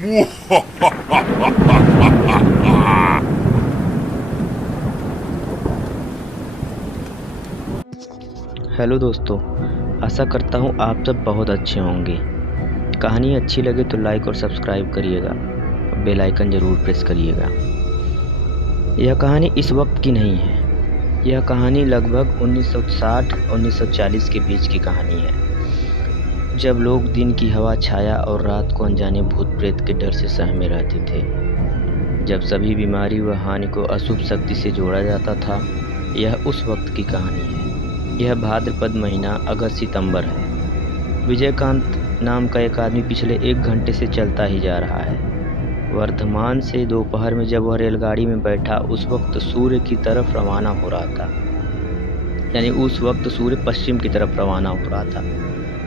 Hello दोस्तों, आशा करता हूँ आप सब बहुत अच्छे होंगे। कहानी अच्छी लगे तो लाइक और सब्सक्राइब करिएगा, बेल आइकन ज़रूर प्रेस करिएगा। यह कहानी इस वक्त की नहीं है, यह कहानी लगभग 1960-1940 के बीच की कहानी है, जब लोग दिन की हवा छाया और रात को अनजाने भूत प्रेत के डर से सहमे रहते थे। जब सभी बीमारी व हानि को अशुभ शक्ति से जोड़ा जाता था। यह उस वक्त की कहानी है। यह भाद्रपद महीना अगस्त सितंबर है। विजयकांत नाम का एक आदमी पिछले 1 घंटे से चलता ही जा रहा है। वर्धमान से दोपहर में जब वह रेलगाड़ी में बैठा, उस वक्त सूर्य की तरफ रवाना हो रहा था। यानी उस वक्त सूर्य पश्चिम की तरफ रवाना हो रहा था।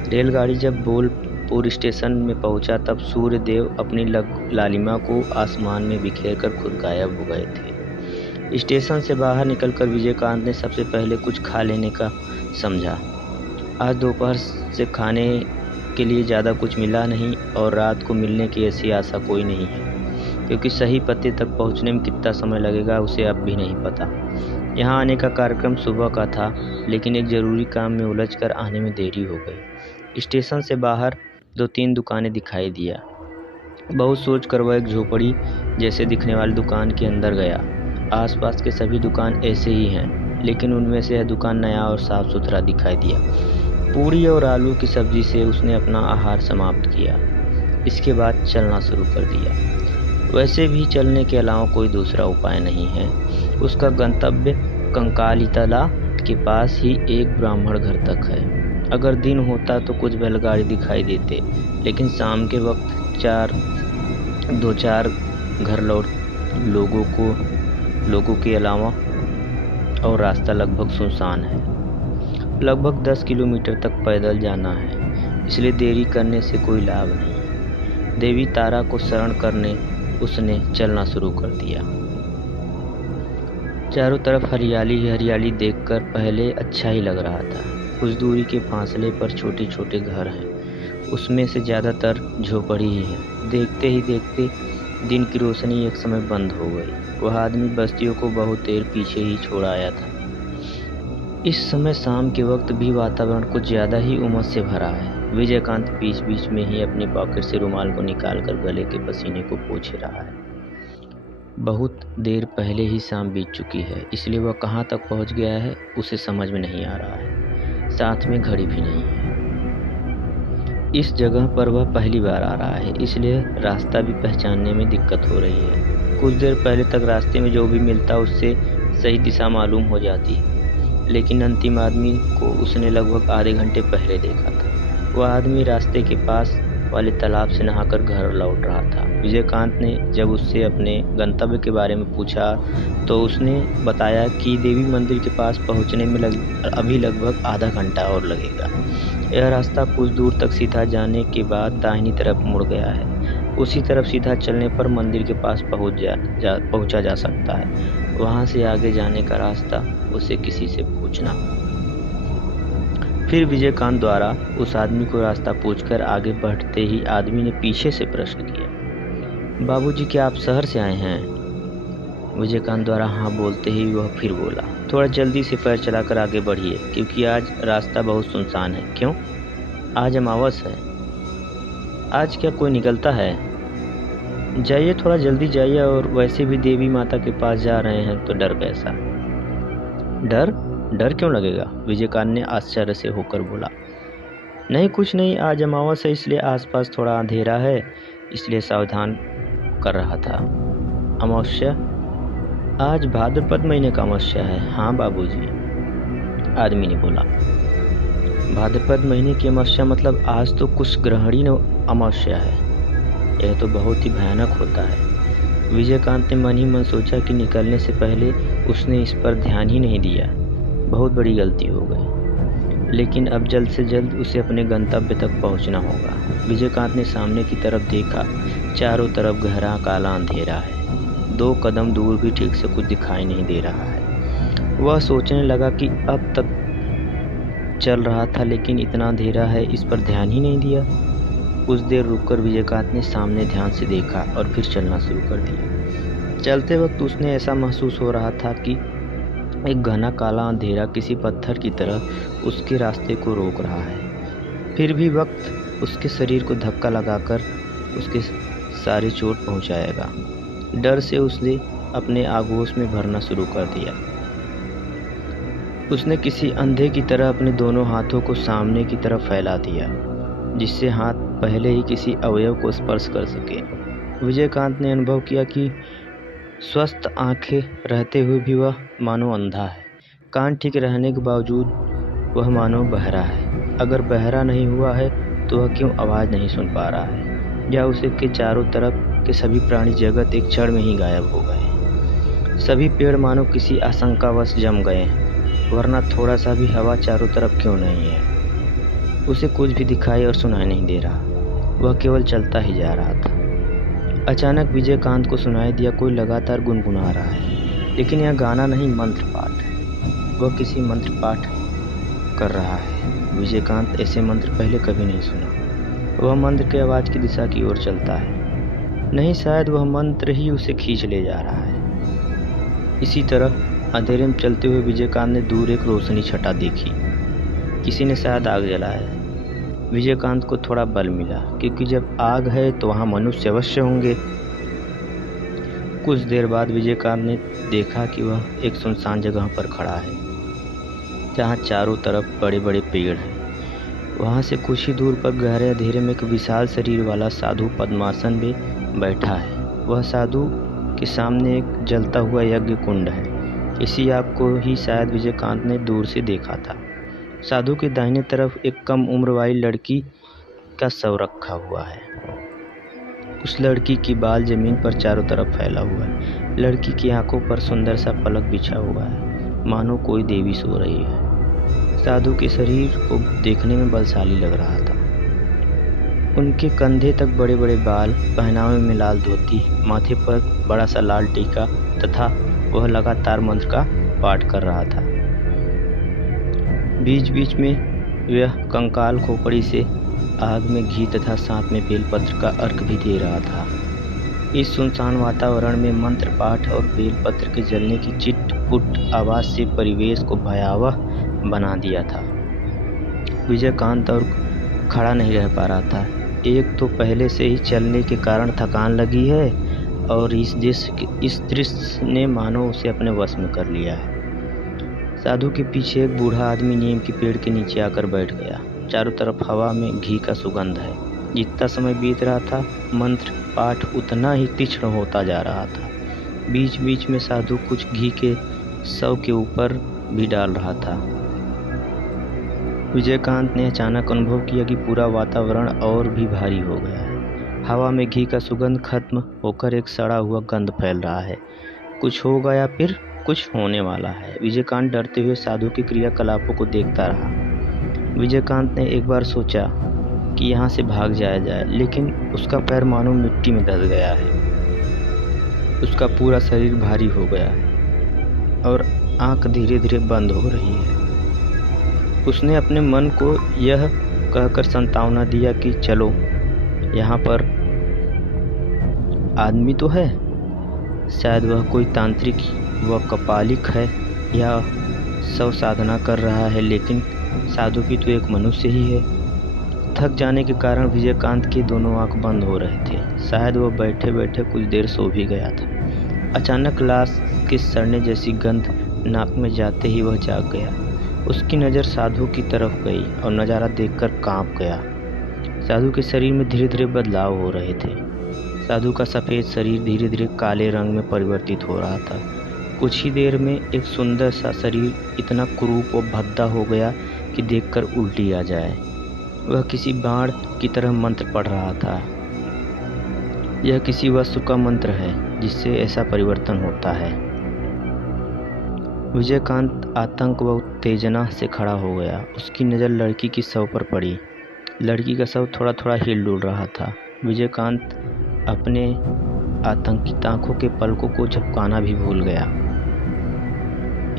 रेलगाड़ी जब बोलपुर स्टेशन में पहुंचा, तब सूर्य देव अपनी लालिमा को आसमान में बिखेर कर खुद गायब हो गए थे। स्टेशन से बाहर निकलकर विजयकांत ने सबसे पहले कुछ खा लेने का समझा। आज दोपहर से खाने के लिए ज़्यादा कुछ मिला नहीं और रात को मिलने की ऐसी आशा कोई नहीं है, क्योंकि सही पते तक पहुंचने में कितना समय लगेगा उसे अब भी नहीं पता। यहाँ आने का कार्यक्रम सुबह का था, लेकिन एक ज़रूरी काम में उलझकर आने में देरी हो गई। स्टेशन से बाहर 2-3 दुकानें दिखाई दिया। बहुत सोच कर वह एक झोपड़ी जैसे दिखने वाली दुकान के अंदर गया। आसपास के सभी दुकान ऐसे ही हैं, लेकिन उनमें से यह दुकान नया और साफ सुथरा दिखाई दिया। पूड़ी और आलू की सब्जी से उसने अपना आहार समाप्त किया। इसके बाद चलना शुरू कर दिया। वैसे भी चलने के अलावा कोई दूसरा उपाय नहीं है। उसका गंतव्य कंकालीतला के पास ही एक ब्राह्मण घर तक है। अगर दिन होता तो कुछ बैलगाड़ी दिखाई देते, लेकिन शाम के वक्त 2-4 घर लौट लोगों के अलावा और रास्ता लगभग सुनसान है। लगभग 10 किलोमीटर तक पैदल जाना है, इसलिए देरी करने से कोई लाभ नहीं। देवी तारा को शरण करने उसने चलना शुरू कर दिया। चारों तरफ हरियाली ही हरियाली देखकर पहले अच्छा ही लग रहा था। कुछ दूरी के फासले पर छोटे छोटे घर हैं, उसमें से ज़्यादातर झोपड़ी ही है। देखते ही देखते दिन की रोशनी एक समय बंद हो गई। वह आदमी बस्तियों को बहुत देर पीछे ही छोड़ आया था। इस समय शाम के वक्त भी वातावरण कुछ ज़्यादा ही उमस से भरा है। विजयकांत बीच बीच में ही अपने पॉकेट से रुमाल को निकालकर गले के पसीने को पोंछ रहा है। बहुत देर पहले ही शाम बीत चुकी है, इसलिए वह कहाँ तक पहुँच गया है उसे समझ में नहीं आ रहा है। साथ में घड़ी भी नहीं है। इस जगह पर वह पहली बार आ रहा है, इसलिए रास्ता भी पहचानने में दिक्कत हो रही है। कुछ देर पहले तक रास्ते में जो भी मिलता उससे सही दिशा मालूम हो जाती, लेकिन अंतिम आदमी को उसने लगभग आधे घंटे पहले देखा था। वह आदमी रास्ते के पास वाले तालाब से नहाकर घर लौट रहा था। विजयकांत ने जब उससे अपने गंतव्य के बारे में पूछा तो उसने बताया कि देवी मंदिर के पास पहुंचने में अभी लगभग आधा घंटा और लगेगा। यह रास्ता कुछ दूर तक सीधा जाने के बाद दाहिनी तरफ मुड़ गया है। उसी तरफ सीधा चलने पर मंदिर के पास पहुंचा जा सकता है। वहां से आगे जाने का रास्ता उसे किसी से पूछना। फिर विजयकांत द्वारा उस आदमी को रास्ता पूछकर आगे बढ़ते ही आदमी ने पीछे से प्रश्न किया, बाबूजी क्या आप शहर से आए हैं? विजयकांत द्वारा हाँ बोलते ही वह फिर बोला, थोड़ा जल्दी से पैर चलाकर आगे बढ़िए, क्योंकि आज रास्ता बहुत सुनसान है। क्यों? आज अमावस है। आज क्या कोई निकलता है? जाइए, थोड़ा जल्दी जाइए, और वैसे भी देवी माता के पास जा रहे हैं तो डर कैसा? डर क्यों लगेगा? विजयकांत ने आश्चर्य से होकर बोला, नहीं कुछ नहीं, आज अमावस है इसलिए आसपास थोड़ा अंधेरा है, इसलिए सावधान कर रहा था। अमावस्या? आज भाद्रपद महीने का अमावस्या है। हाँ बाबूजी, आदमी ने बोला। भाद्रपद महीने की अमावस्या मतलब आज तो कुछ ग्रहणी अमावस्या है। यह तो बहुत ही भयानक होता है। विजयकांत ने मन ही मन सोचा कि निकलने से पहले उसने इस पर ध्यान ही नहीं दिया। बहुत बड़ी गलती हो गई, लेकिन अब जल्द से जल्द उसे अपने गंतव्य तक पहुंचना होगा। विजयकांत ने सामने की तरफ देखा। चारों तरफ गहरा काला अंधेरा है। 2 कदम दूर भी ठीक से कुछ दिखाई नहीं दे रहा है। वह सोचने लगा कि अब तक चल रहा था, लेकिन इतना अंधेरा है, इस पर ध्यान ही नहीं दिया। कुछ देर रुककर विजयकांत ने सामने ध्यान से देखा और फिर चलना शुरू कर दिया। चलते वक्त उसने ऐसा महसूस हो रहा था कि एक घना काला अंधेरा किसी पत्थर की तरह उसके रास्ते को रोक रहा है। फिर भी वक्त उसके शरीर को धक्का लगाकर उसके सारे चोट पहुंचाएगा। डर से उसने अपने आगोश में भरना शुरू कर दिया। उसने किसी अंधे की तरह अपने दोनों हाथों को सामने की तरफ फैला दिया, जिससे हाथ पहले ही किसी अवयव को स्पर्श कर सके। विजयकांत ने अनुभव किया कि स्वस्थ आंखें रहते हुए भी वह मानो अंधा है। कान ठीक रहने के बावजूद वह मानो बहरा है। अगर बहरा नहीं हुआ है तो वह क्यों आवाज़ नहीं सुन पा रहा है, या उसे के चारों तरफ के सभी प्राणी जगत एक क्षण में ही गायब हो गए। सभी पेड़ मानो किसी आशंकावश जम गए, वरना थोड़ा सा भी हवा चारों तरफ क्यों नहीं है। उसे कुछ भी दिखाई और सुनाई नहीं दे रहा, वह केवल चलता ही जा रहा था। अचानक विजयकांत को सुनाई दिया कोई लगातार गुनगुना रहा है, लेकिन यह गाना नहीं, मंत्र पाठ है। वह किसी मंत्र पाठ कर रहा है। विजयकांत ऐसे मंत्र पहले कभी नहीं सुना। वह मंत्र के आवाज़ की दिशा की ओर चलता है। नहीं, शायद वह मंत्र ही उसे खींच ले जा रहा है। इसी तरह अंधेरे में चलते हुए विजयकांत ने दूर एक रोशनी छटा देखी। किसी ने शायद आग जलाया है। विजयकांत को थोड़ा बल मिला, क्योंकि जब आग है तो वहाँ मनुष्य अवश्य होंगे। कुछ देर बाद विजयकांत ने देखा कि वह एक सुनसान जगह पर खड़ा है, जहाँ चारों तरफ बड़े बड़े पेड़ हैं। वहाँ से कुछ ही दूर पर गहरे अंधेरे में एक विशाल शरीर वाला साधु पद्मासन में बैठा है। वह साधु के सामने एक जलता हुआ यज्ञ कुंड है। इसी आग को ही शायद विजयकांत ने दूर से देखा था। साधु के दाहिने तरफ एक कम उम्र वाली लड़की का शव रखा हुआ है। उस लड़की की बाल जमीन पर चारों तरफ फैला हुआ है। लड़की की आंखों पर सुंदर सा पलक बिछा हुआ है, मानो कोई देवी सो रही है। साधु के शरीर को देखने में बलशाली लग रहा था। उनके कंधे तक बड़े बड़े बाल, पहनावे में लाल धोती, माथे पर बड़ा सा लाल टीका, तथा वह लगातार मंत्र का पाठ कर रहा था। बीच बीच में वह कंकाल खोपड़ी से आग में घी तथा साथ में बेलपत्र का अर्घ भी दे रहा था। इस सुनसान वातावरण में मंत्र पाठ और बेलपत्र के जलने की चिट-पुट आवाज़ से परिवेश को भयावह बना दिया था। विजयकांत और खड़ा नहीं रह पा रहा था। एक तो पहले से ही चलने के कारण थकान लगी है, और इस दृश्य ने मानो उसे अपने वश में कर लिया है। साधु के पीछे एक बूढ़ा आदमी नीम के पेड़ के नीचे आकर बैठ गया। चारों तरफ हवा में घी का सुगंध है। जितना समय बीत रहा था, मंत्र पाठ उतना ही तीक्ष्ण होता जा रहा था। बीच बीच में साधु कुछ घी के शव के ऊपर भी डाल रहा था। विजयकांत ने अचानक अनुभव किया कि पूरा वातावरण और भी भारी हो गया है। हवा में घी का सुगंध खत्म होकर एक सड़ा हुआ गंध फैल रहा है। कुछ हो गया, फिर कुछ होने वाला है। विजयकांत डरते हुए साधु के क्रियाकलापों को देखता रहा। विजयकांत ने एक बार सोचा कि यहाँ से भाग जाया जाए, लेकिन उसका पैर मानो मिट्टी में धंस गया है। उसका पूरा शरीर भारी हो गया है और आंख धीरे धीरे बंद हो रही है। उसने अपने मन को यह कहकर सांत्वना दिया कि चलो, यहाँ पर आदमी तो है, शायद वह कोई तांत्रिक व कपालिक है या शव साधना कर रहा है, लेकिन साधु भी तो एक मनुष्य ही है। थक जाने के कारण विजयकांत के दोनों आंख बंद हो रहे थे। शायद वह बैठे बैठे कुछ देर सो भी गया था। अचानक लाश के सड़ने जैसी गंध नाक में जाते ही वह जाग गया। उसकी नज़र साधु की तरफ गई और नज़ारा देखकर कांप गया। साधु के शरीर में धीरे धीरे बदलाव हो रहे थे। साधु का सफ़ेद शरीर धीरे धीरे काले रंग में परिवर्तित हो रहा था। कुछ ही देर में एक सुंदर सा शरीर इतना कुरूप और भद्दा हो गया कि देखकर उल्टी आ जाए। वह किसी बाण की तरह मंत्र पढ़ रहा था। यह किसी वस्तु का मंत्र है जिससे ऐसा परिवर्तन होता है। विजयकांत आतंक व उत्तेजना से खड़ा हो गया। उसकी नज़र लड़की की शव पर पड़ी। लड़की का शव थोड़ा थोड़ा हिल डुल रहा था। विजयकांत अपने आतंकित आंखों के पलकों को झपकाना भी भूल गया।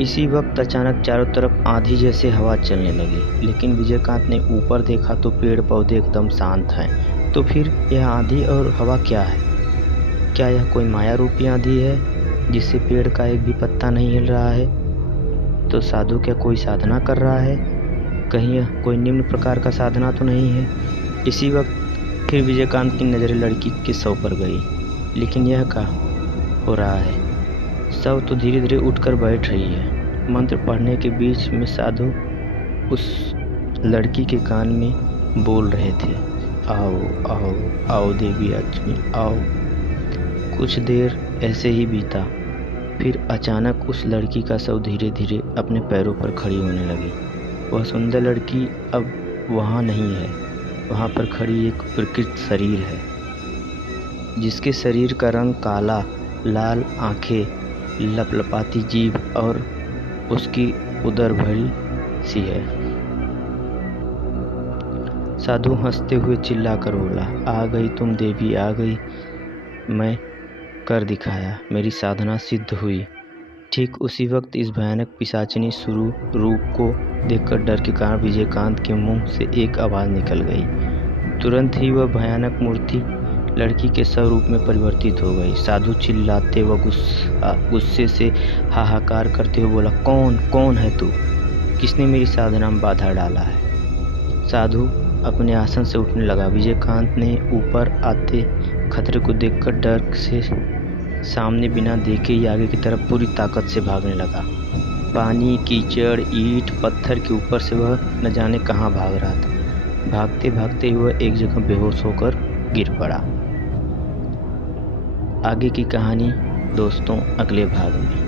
इसी वक्त अचानक चारों तरफ आंधी जैसे हवा चलने लगी, लेकिन विजयकांत ने ऊपर देखा तो पेड़ पौधे एकदम शांत हैं। तो फिर यह आंधी और हवा क्या है? क्या यह कोई माया रूपी आंधी है जिससे पेड़ का एक भी पत्ता नहीं हिल रहा है? तो साधु क्या कोई साधना कर रहा है? कहीं यह कोई निम्न प्रकार का साधना तो नहीं है? इसी वक्त फिर विजयकांत की नज़रें लड़की के शव पर गई। लेकिन यह क्या हो रहा है? शव तो धीरे धीरे उठकर बैठ रही है। मंत्र पढ़ने के बीच में साधु उस लड़की के कान में बोल रहे थे, आओ आओ आओ देवी लक्ष्मी आओ। कुछ देर ऐसे ही बीता। फिर अचानक उस लड़की का शव धीरे धीरे अपने पैरों पर खड़ी होने लगी। वह सुंदर लड़की अब वहाँ नहीं है। वहाँ पर खड़ी एक प्रकृत शरीर है, जिसके शरीर का रंग काला, लाल आंखें, लपलपाती जीभ और उसकी उदर भरी सी है। साधु हंसते हुए चिल्लाकर बोला, आ गई तुम देवी, आ गई। मैं कर दिखाया, मेरी साधना सिद्ध हुई। ठीक उसी वक्त इस भयानक पिशाचिनी रूप को देखकर डर के कारण विजयकांत के मुंह से एक आवाज़ निकल गई। तुरंत ही वह भयानक मूर्ति लड़की के स्वरूप में परिवर्तित हो गई। साधु चिल्लाते व गुस्से से हाहाकार करते हुए बोला, कौन कौन है तू? किसने मेरी साधना में बाधा डाला है? साधु अपने आसन से उठने लगा। विजयकांत ने ऊपर आते खतरे को देखकर डर से सामने बिना देखे ही आगे की तरफ पूरी ताकत से भागने लगा। पानी, कीचड़, ईंट, पत्थर के ऊपर से वह न जाने कहाँ भाग रहा था। भागते भागते वह एक जगह बेहोश होकर गिर पड़ा। आगे की कहानी दोस्तों अगले भाग में।